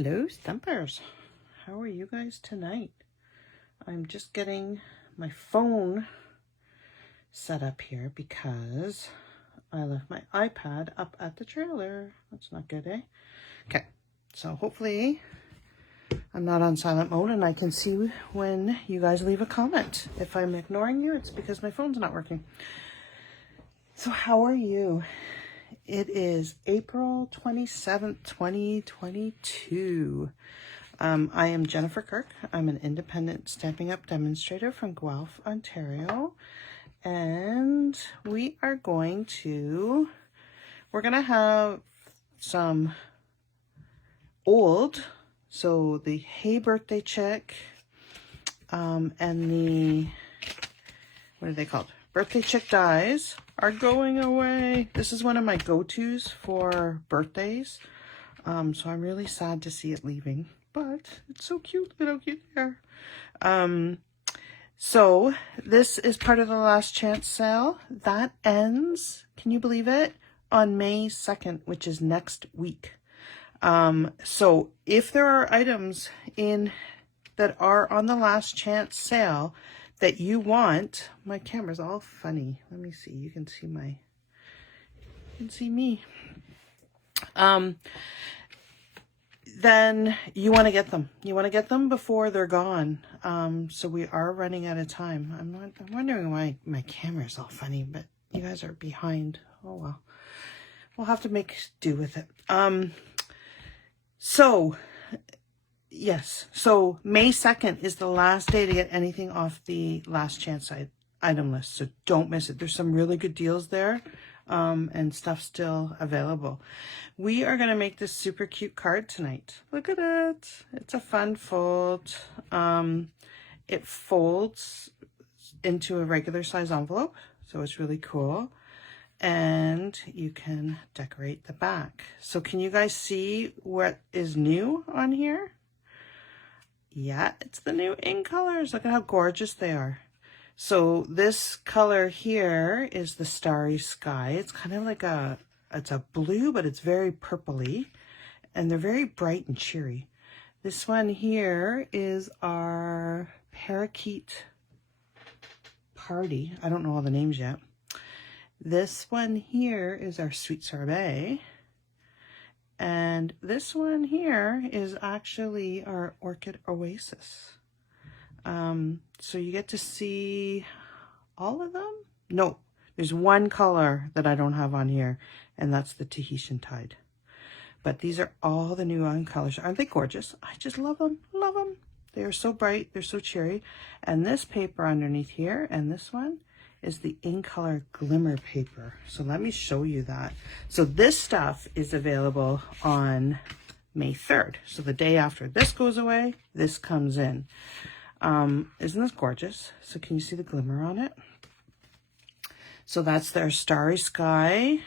Hello, Stumpers. How are you guys tonight? I'm just getting my phone set up here because I left my iPad up at the trailer. That's not good, eh? Okay, so hopefully I'm not on silent mode and I can see when you guys leave a comment. If I'm ignoring you, it's because my phone's not working. So how are you? It is April 27th, 2022. I am Jennifer Kirk. I'm an independent Stampin' Up! Demonstrator from Guelph, Ontario. And we're going to have some old, so the Hey Birthday Chick, and the, what are they called? Birthday Chick dies are going away. This is one of my go-tos for birthdays. So I'm really sad to see it leaving, but it's so cute. Look at how cute they are. So this is part of the last chance sale. That ends, can you believe it, on May 2nd, which is next week. So if there are items that are on the last chance sale that you want, my camera's all funny. Let me see. You can see me. Then you want to get them. You want to get them before they're gone. So we are running out of time. I'm wondering why my camera's all funny, but you guys are behind. Oh well. We'll have to make do with it. Yes, so May 2nd is the last day to get anything off the last chance item list, so don't miss it. There's some really good deals there, and stuff still available. We are going to make this super cute card tonight. Look at it. It's a fun fold. It folds into a regular size envelope, so it's really cool. And you can decorate the back. So can you guys see what is new on here? Yeah, it's the new ink colors. Look at how gorgeous they are. So this color here is the Starry Sky. It's kind of like it's a blue, but it's very purpley. And they're very bright and cheery. This one here is our Parakeet Party. I don't know all the names yet. This one here is our Sweet Sorbet. And this one here is actually our Orchid Oasis. So you get to see all of them? No, there's one color that I don't have on here, and that's the Tahitian Tide. But these are all the new on colors. Aren't they gorgeous? I just love them, love them. They are so bright, they're so cheery. And this paper underneath here, and this one, is the In Color Glimmer paper. So let me show you that. So this stuff is available on May 3rd. So the day after this goes away, this comes in. Isn't this gorgeous? So can you see the glimmer on it? So that's their Starry Sky,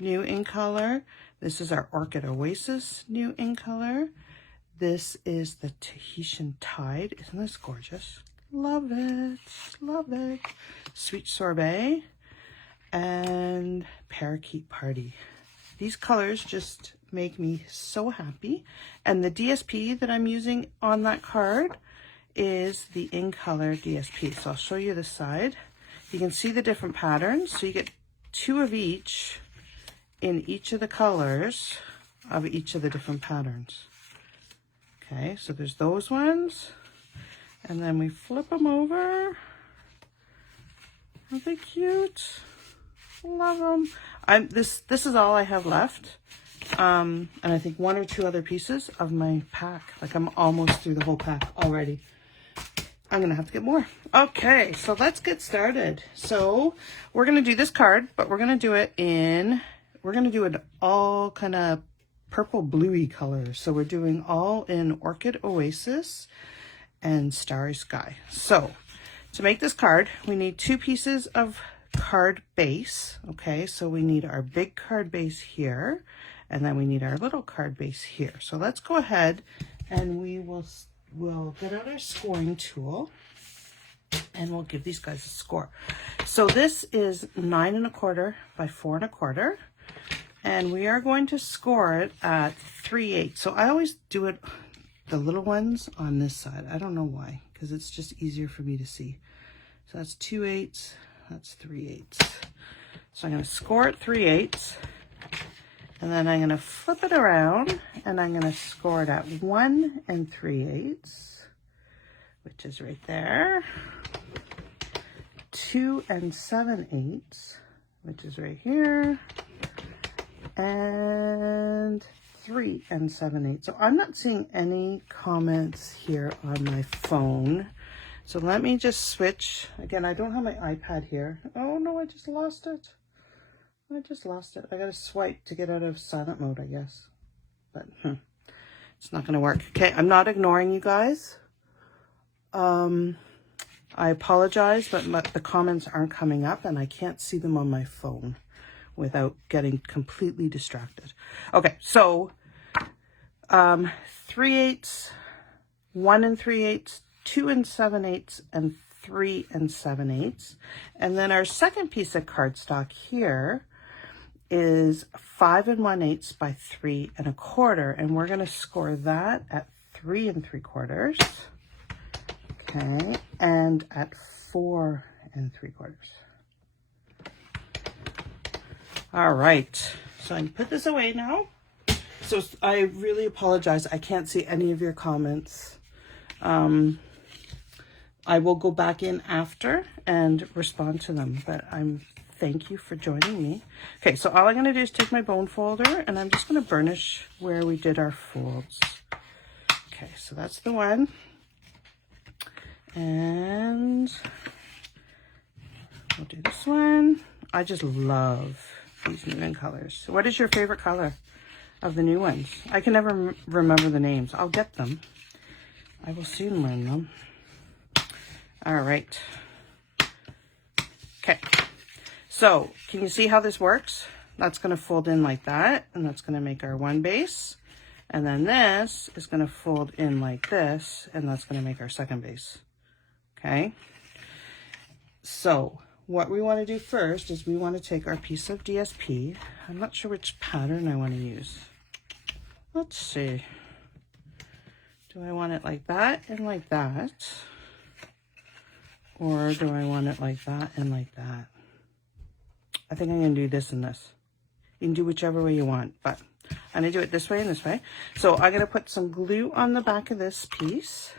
new in color. This is our Orchid Oasis, new in color. This is the Tahitian Tide. Isn't this gorgeous? Love it, love it. Sweet Sorbet and Parakeet Party. These colors just make me so happy. And the DSP that I'm using on that card is the In Color DSP. So I'll show you this side. You can see the different patterns. So you get 2 of each in each of the colors of each of the different patterns. Okay, so there's those ones. And then we flip them over. Aren't they cute? Love them. This is all I have left. And I think 1 or 2 other pieces of my pack. Like I'm almost through the whole pack already. I'm going to have to get more. Okay, so let's get started. So we're going to do this card, but we're going to do it all kind of purple bluey colors. So we're doing all in Orchid Oasis and Starry Sky. So to make this card, we need 2 pieces of card base. Okay, so we need our big card base here, and then we need our little card base here. So let's go ahead and we'll get out our scoring tool and we'll give these guys a score. So this is 9 1/4 by 4 1/4, and we are going to score it at 3/8. So I always do it, the little ones on this side. I don't know why, because it's just easier for me to see. So that's 2/8, that's 3/8. So I'm going to score it 3/8, and then I'm going to flip it around, and I'm going to score it at 1 3/8, which is right there. 2 7/8, which is right here. And 3 7/8. So I'm not seeing any comments here on my phone. So let me just switch. Again, I don't have my iPad here. Oh no, I just lost it. I gotta swipe to get out of silent mode, I guess. But it's not gonna work. Okay, I'm not ignoring you guys. I apologize, but the comments aren't coming up and I can't see them on my phone without getting completely distracted. Okay, so 3/8, 1 3/8, 2 7/8, and 3 7/8. And then our second piece of cardstock here is 5 1/8 by 3 1/4, and we're going to score that at 3 3/4. Okay, and at 4 3/4. All right, so I can put this away now. So I really apologize. I can't see any of your comments. I will go back in after and respond to them, but thank you for joining me. Okay, so all I'm going to do is take my bone folder and I'm just going to burnish where we did our folds. Okay, so that's the one. And we'll do this one. I just love these new colors. So what is your favorite color of the new ones? I can never remember the names. I'll get them. I will soon learn them. All right. Okay. So can you see how this works? That's going to fold in like that, and that's going to make our one base. And then this is going to fold in like this, and that's going to make our second base. Okay. So what we want to do first is we want to take our piece of DSP. I'm not sure which pattern I want to use. Let's see. Do I want it like that and like that? Or do I want it like that and like that? I think I'm going to do this and this. You can do whichever way you want, but I'm going to do it this way and this way. So I'm going to put some glue on the back of this piece.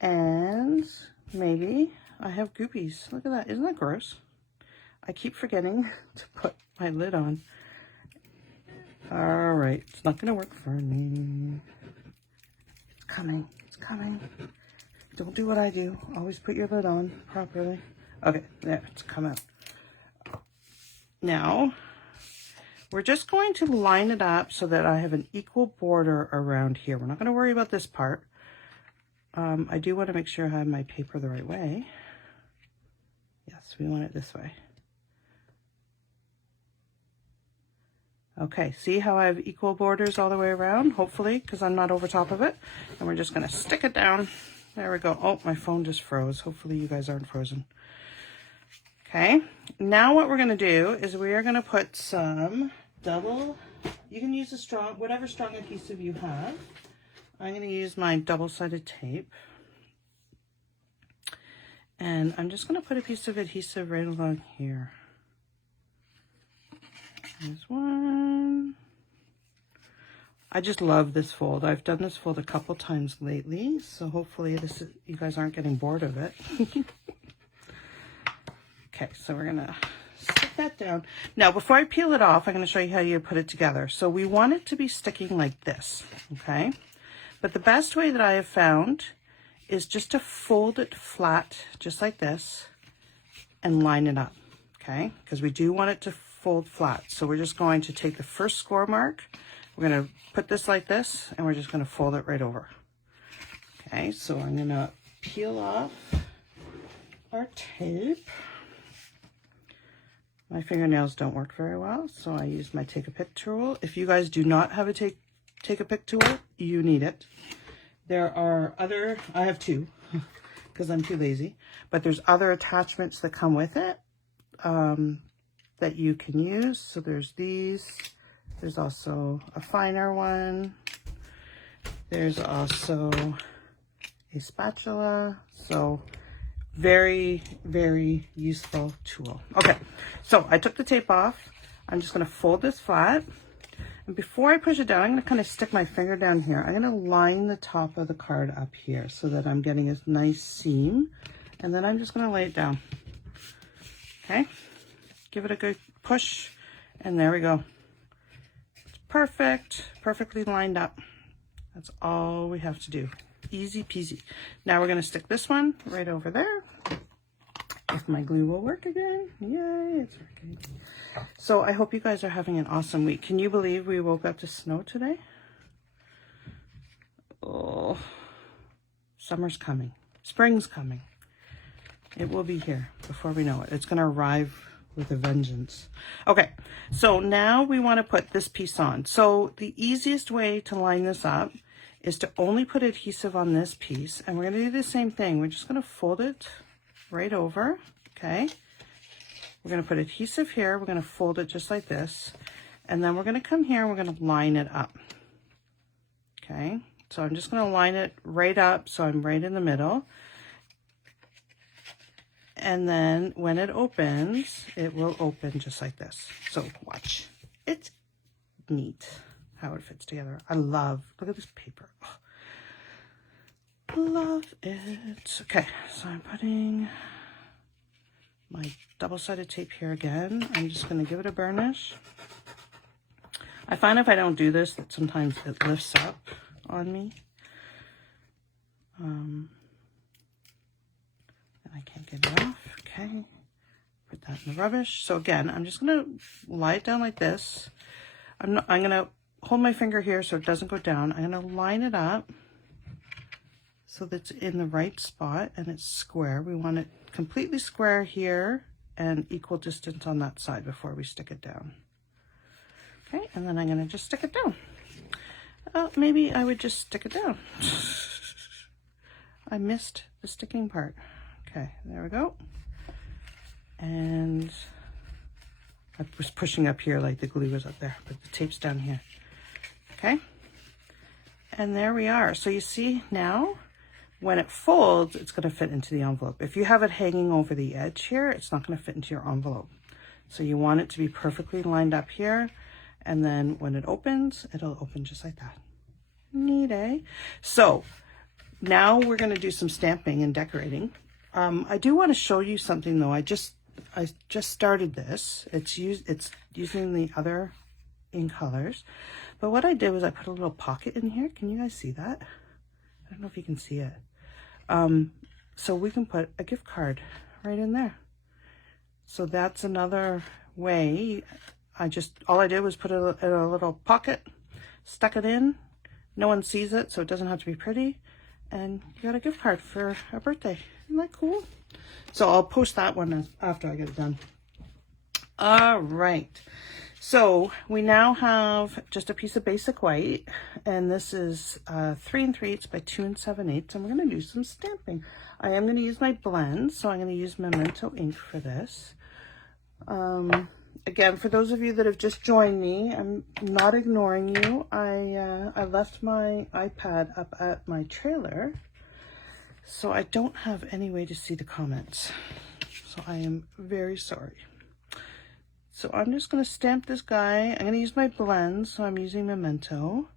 And maybe I have goopies. Look at that. Isn't that gross? I keep forgetting to put my lid on. All right. It's not going to work for me. It's coming. It's coming. Don't do what I do. Always put your lid on properly. Okay. There. It's come out. Now, we're just going to line it up so that I have an equal border around here. We're not going to worry about this part. I do want to make sure I have my paper the right way. Yes, we want it this way. Okay, see how I have equal borders all the way around, hopefully, because I'm not over top of it. And we're just going to stick it down. There we go. Oh, my phone just froze. Hopefully you guys aren't frozen. Okay, now what we're going to do is we are going to put some double, you can use a strong, whatever strong adhesive you have. I'm going to use my double-sided tape. And I'm just going to put a piece of adhesive right along here. There's one. I just love this fold. I've done this fold a couple times lately, so hopefully you guys aren't getting bored of it. Okay, so we're going to stick that down. Now, before I peel it off, I'm going to show you how you put it together. So we want it to be sticking like this, okay? But the best way that I have found is just to fold it flat, just like this, and line it up, okay? Because we do want it to fold flat. So we're just going to take the first score mark, we're going to put this like this, and we're just going to fold it right over. Okay, so I'm going to peel off our tape. My fingernails don't work very well, so I use my take a pick tool. If you guys do not have a take a pick tool, you need it. There are other, I have two because I'm too lazy, but there's other attachments that come with it that you can use. So there's these There's also a finer one. There's also a spatula. So very, very useful tool. Okay, so I took the tape off. I'm just going to fold this flat. And before I push it down, I'm going to kind of stick my finger down here. I'm going to line the top of the card up here so that I'm getting a nice seam. And then I'm just going to lay it down. Okay, give it a good push. And there we go. It's perfect, perfectly lined up. That's all we have to do. Easy peasy. Now we're going to stick this one right over there. If my glue will work again. Yay, it's working. So I hope you guys are having an awesome week. Can you believe we woke up to snow today? Oh, summer's coming. Spring's coming. It will be here before we know it. It's going to arrive with a vengeance. Okay, so now we want to put this piece on. So the easiest way to line this up is to only put adhesive on this piece. And we're going to do the same thing. We're just going to fold it right over. Okay. We're going to put adhesive here. We're going to fold it just like this. And then we're going to come here and we're going to line it up. Okay. So I'm just going to line it right up. So I'm right in the middle. And then when it opens, it will open just like this. So watch. It's neat how it fits together. I love, look at this paper. Oh, love it. Okay, so I'm putting my double-sided tape here again. I'm just going to give it a burnish. I find if I don't do this, that sometimes it lifts up on me. And I can't get it off. Okay, put that in the rubbish. So again, I'm just going to lie it down like this. I'm going to hold my finger here so it doesn't go down. I'm going to line it up so that's in the right spot and it's square. We want it completely square here and equal distance on that side before we stick it down. Okay, and then I'm going to just stick it down. Maybe I would just stick it down. I missed the sticking part. Okay, there we go. And I was pushing up here like the glue was up there, but the tape's down here. Okay, and there we are. So you see now, when it folds, it's going to fit into the envelope. If you have it hanging over the edge here, it's not going to fit into your envelope. So you want it to be perfectly lined up here. And then when it opens, it'll open just like that. Neat, eh? So now we're going to do some stamping and decorating. I do want to show you something though. I just started this. It's using the other ink colors. But what I did was I put a little pocket in here. Can you guys see that? I don't know if you can see it. So we can put a gift card right in there. So that's another way. All I did was put it in a little pocket, stuck it in. No one sees it, so it doesn't have to be pretty. And you got a gift card for a birthday. Isn't that cool? So I'll post that one after I get it done. All right. So we now have just a piece of basic white, and this is 3 3/8 by 2 7/8, and we're going to do some stamping. I am going to use my blend, so I'm going to use Memento ink for this. Again, for those of you that have just joined me, I'm not ignoring you. I left my iPad up at my trailer, so I don't have any way to see the comments. So I am very sorry. So I'm just going to stamp this guy. I'm going to use my blend, so I'm using Memento.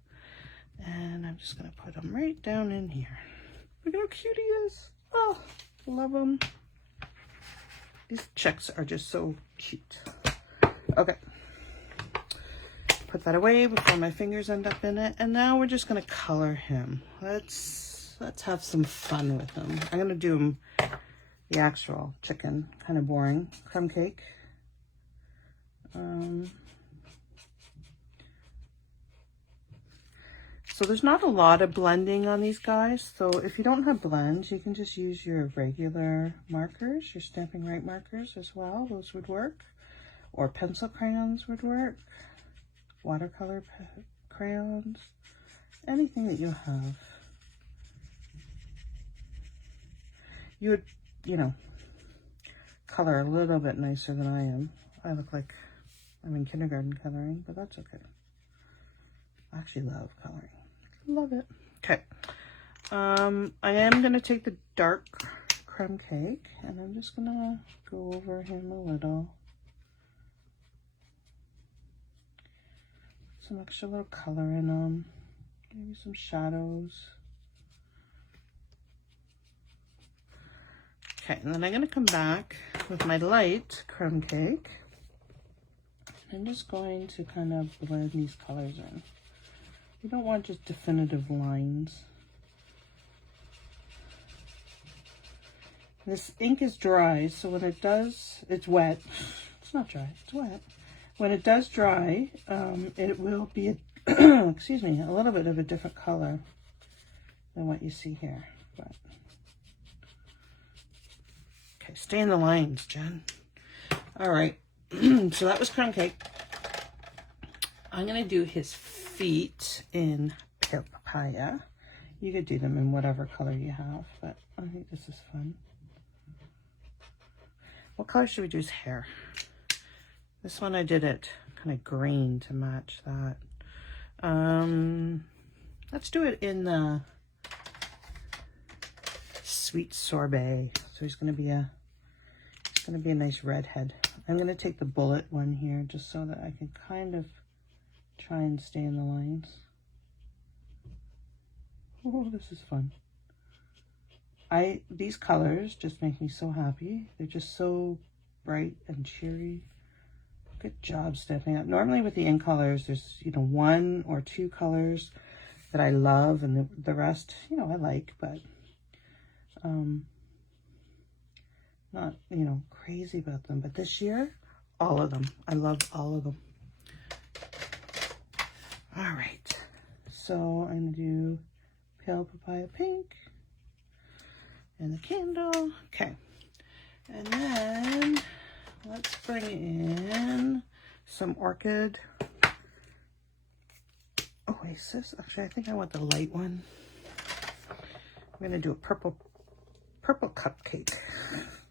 And I'm just going to put him right down in here. Look at how cute he is. Oh, love him. These checks are just so cute. Okay. Put that away before my fingers end up in it. And now we're just going to color him. Let's have some fun with him. I'm going to do him the actual chicken. Kind of boring. Crumb cake. So there's not a lot of blending on these guys. So if you don't have blends, you can just use your regular markers, your Stamping Right markers as well. Those would work. Or pencil crayons would work. Watercolor crayons. Anything that you have. You would, you know, color a little bit nicer than I am. I look like I'm in kindergarten coloring, but that's okay. I actually love coloring. Love it. Okay. I am going to take the dark crumb cake and I'm just going to go over him a little. Some extra little color in them. Maybe some shadows. Okay, and then I'm going to come back with my light crumb cake. I'm just going to kind of blend these colors in. You don't want just definitive lines. This ink is dry, so when it does, it's wet. It's not dry, it's wet. When it does dry, it will be, excuse me, a little bit of a different color than what you see here. But okay, stay in the lines, Jen. All right, so that was crumb cake. I'm gonna do his feet in pale papaya. You could do them in whatever color you have, but I think this is fun. What color should we do his hair? This one I did it kind of green to match that. Let's do it in the sweet sorbet. So he's gonna be a nice redhead. I'm gonna take the bullet one here just so that I can kind of try and stay in the lines. Oh, this is fun. These colors just make me so happy. They're just so bright and cheery. Good job stepping up. Normally with the ink colors, there's, you know, 1 or 2 colors that I love and the rest, you know, I like, but not, you know, crazy about them. But this year, all of them. I love all of them. All right. So I'm going to do pale papaya pink. And the candle. Okay. And then let's bring in some Orchid Oasis. Actually, I think I want the light one. I'm going to do a purple cupcake.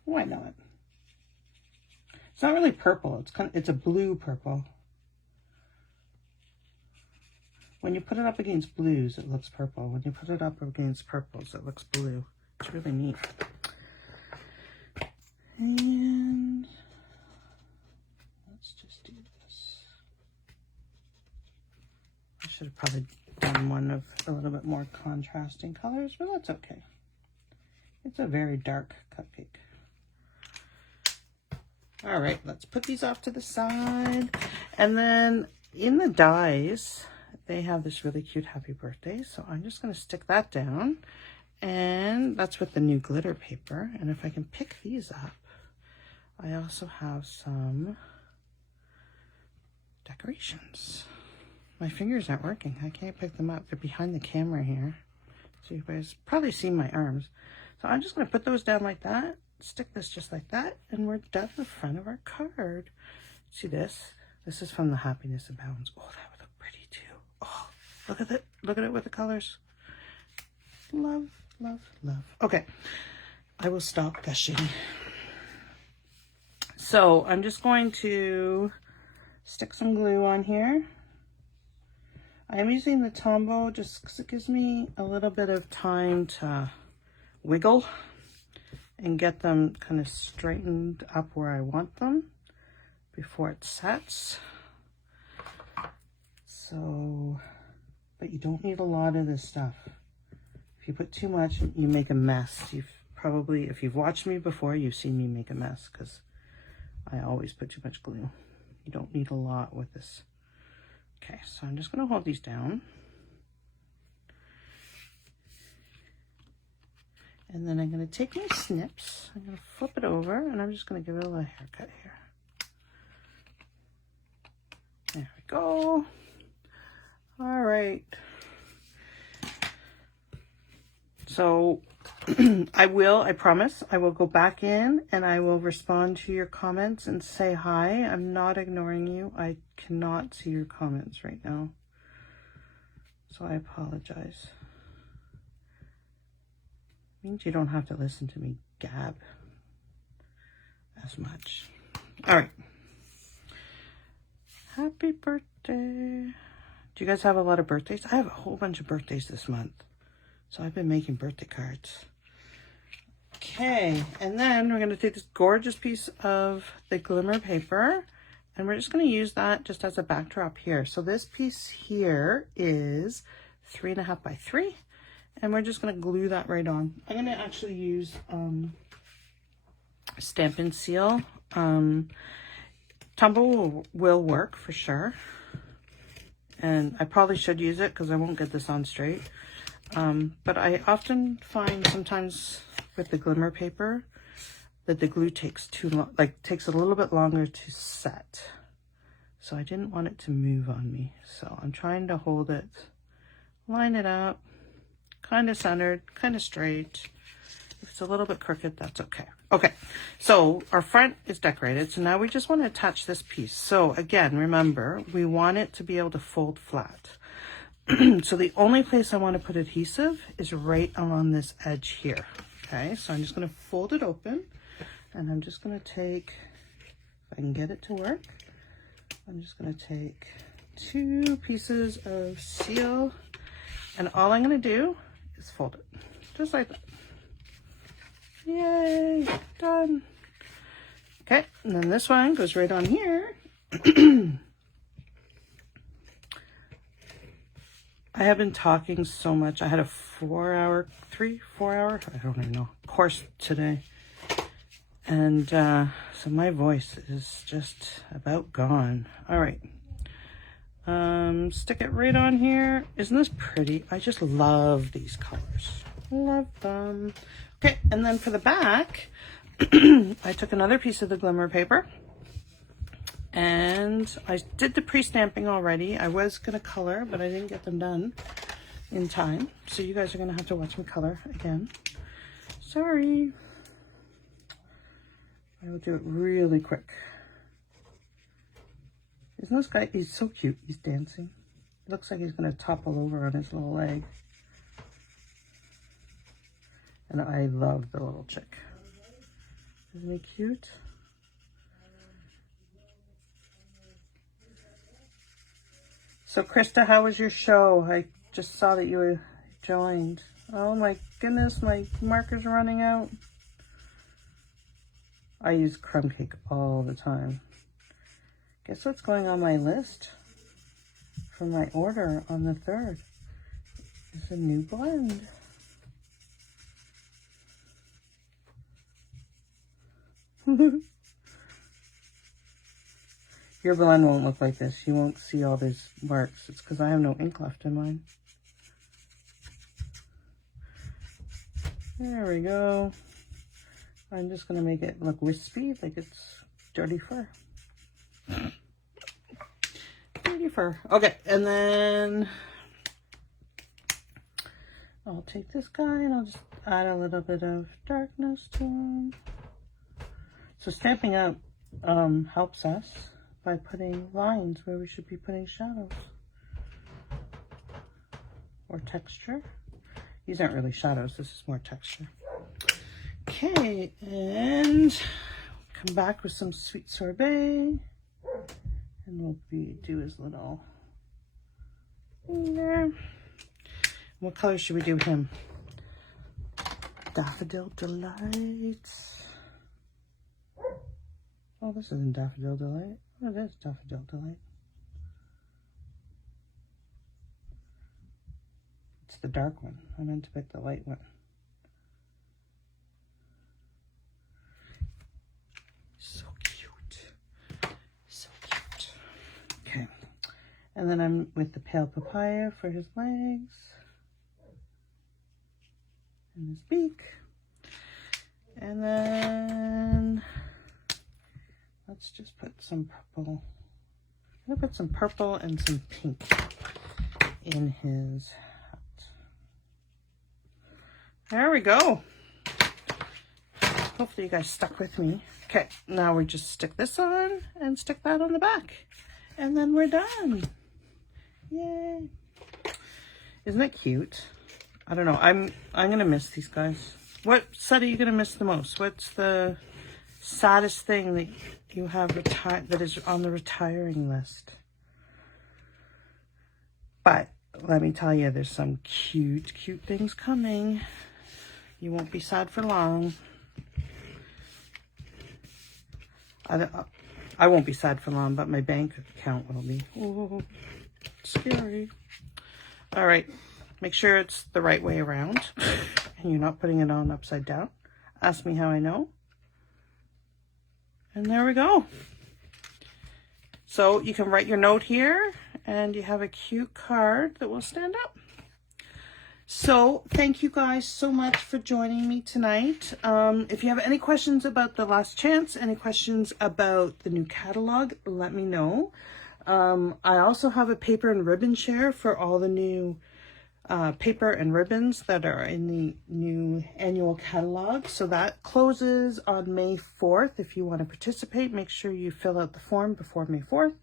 Why not? It's not really purple. It's a blue purple. When you put it up against blues, it looks purple. When you put it up against purples, it looks blue. It's really neat. And let's just do this. I should have probably done one of a little bit more contrasting colors, but that's okay. It's a very dark cupcake. All right, let's put these off to the side. And then in the dies, they have this really cute happy birthday. So I'm just going to stick that down. And that's with the new glitter paper. And if I can pick these up, I also have some decorations. My fingers aren't working. I can't pick them up. They're behind the camera here. So you guys probably see my arms. So I'm just going to put those down like that. Stick this just like that. And we're done the front of our card. See this? This is from the Happiness Abounds. Oh, that would look pretty too. Oh, look at it. Look at it with the colors. Love. Love, love. Okay, I will stop gushing. So I'm just going to stick some glue on here. I'm using the Tombow just because it gives me a little bit of time to wiggle and get them kind of straightened up where I want them before it sets. So, but you don't need a lot of this stuff. If you put too much, you make a mess. If you've watched me before, you've seen me make a mess because I always put too much glue. You don't need a lot with this. Okay, so I'm just going to hold these down. And then I'm going to take my snips. I'm going to flip it over and I'm just going to give it a little haircut here. There we go. All right. So I promise, I will go back in and I will respond to your comments and say hi. I'm not ignoring you. I cannot see your comments right now. So I apologize. It means you don't have to listen to me gab as much. All right. Happy birthday Do you guys have a lot of birthdays? I have a whole bunch of birthdays this month. So I've been making birthday cards. Okay, and then we're going to take this gorgeous piece of the glimmer paper, and we're just going to use that just as a backdrop here. So this piece here is 3.5 by 3, and we're just going to glue that right on. I'm going to actually use Stampin' Seal. Tumble will work for sure, and I probably should use it because I won't get this on straight. But I often find sometimes with the glimmer paper that the glue takes too long, like takes a little bit longer to set. So I didn't want it to move on me. So I'm trying to hold it, line it up, kind of centered, kind of straight. If it's a little bit crooked, that's okay. Okay, so our front is decorated. So now we just want to attach this piece. So again, remember, we want it to be able to fold flat. So the only place I want to put adhesive is right along this edge here. Okay, so I'm just going to fold it open, and I'm just going to take, if I can get it to work, I'm just going to take 2 pieces of seal, and all I'm going to do is fold it, just like that. Yay, done. Okay, and then this one goes right on here. I have been talking so much. I had a 4 hour, I don't even know, course today. And so my voice is just about gone. All right. Stick it right on here. Isn't this pretty? I just love these colors. Love them. Okay, and then for the back, I took another piece of the glimmer paper. And I did the pre-stamping already. I was going to color, but I didn't get them done in time. So you guys are going to have to watch me color again. Sorry. I will do it really quick. Isn't this guy, he's so cute. He's dancing. It looks like he's going to topple over on his little leg. And I love the little chick. Isn't he cute? So Krista, how was your show? I just saw that you joined. Oh my goodness, my marker's running out. I use crumb cake all the time. Guess what's going on my list for my order on the 3rd? It's a new blend. Your blend won't look like this. You won't see all these marks. It's because I have no ink left in mine. There we go. I'm just going to make it look wispy, like it's dirty fur. Dirty fur. Okay, and then I'll take this guy and I'll just add a little bit of darkness to him. So stamping up helps us by putting lines where we should be putting shadows or texture. These aren't really shadows, this is more texture. Okay, and come back with some sweet sorbet, and we'll do his little thing there. What color should we do with him? Daffodil Delight. Oh, this isn't Daffodil Delight. Oh, it is Daffodil Delight. It's the dark one. I meant to pick the light one. So cute. So cute. Okay. And then I'm with the pale papaya for his legs. And his beak. And then let's just put some purple. I'm going to put some purple and some pink in his hat. There we go. Hopefully you guys stuck with me. Okay, now we just stick this on and stick that on the back. And then we're done. Yay. Isn't it cute? I don't know. I'm going to miss these guys. What set are you going to miss the most? What's the saddest thing that you have that is on the retiring list? But let me tell you, there's some cute things coming. You won't be sad for long. I won't be sad for long, but my bank account will be. Oh, scary. All right, make sure it's the right way around and you're not putting it on upside down. Ask me how I know. And there we go. So you can write your note here and you have a cute card that will stand up. So thank you guys so much for joining me tonight. If you have any questions about the last chance, any questions about the new catalog, let me know. I also have a paper and ribbon share for all the new paper and ribbons that are in the new annual catalog. So that closes on May 4th. If you want to participate, make sure you fill out the form before May 4th.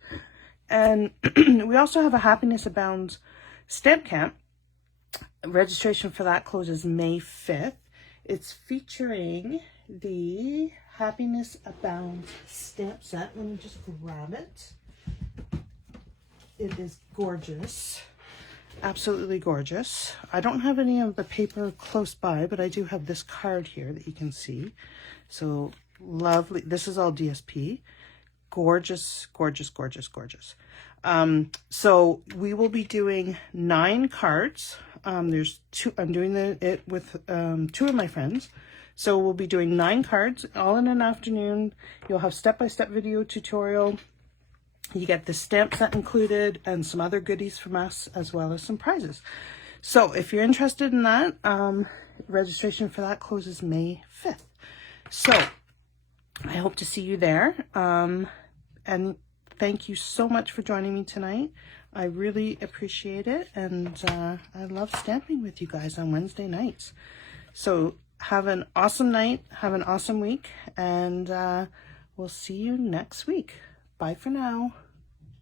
And we also have a Happiness Abounds Stamp Camp. Registration for that closes May 5th. It's featuring the Happiness Abounds stamp set. Let me just grab it. It is gorgeous. Absolutely gorgeous. I don't have any of the paper close by, but I do have this card here that you can see. So lovely. This is all DSP. Gorgeous, gorgeous, gorgeous, gorgeous. So we will be doing 9 cards. There's 2. I'm doing it with 2 of my friends. So we'll be doing 9 cards all in an afternoon. You'll have step-by-step video tutorial. You get the stamp set included and some other goodies from us, as well as some prizes. So if you're interested in that, registration for that closes May 5th. So I hope to see you there. And thank you so much for joining me tonight. I really appreciate it. And I love stamping with you guys on Wednesday nights. So have an awesome night. Have an awesome week. And we'll see you next week. Bye for now.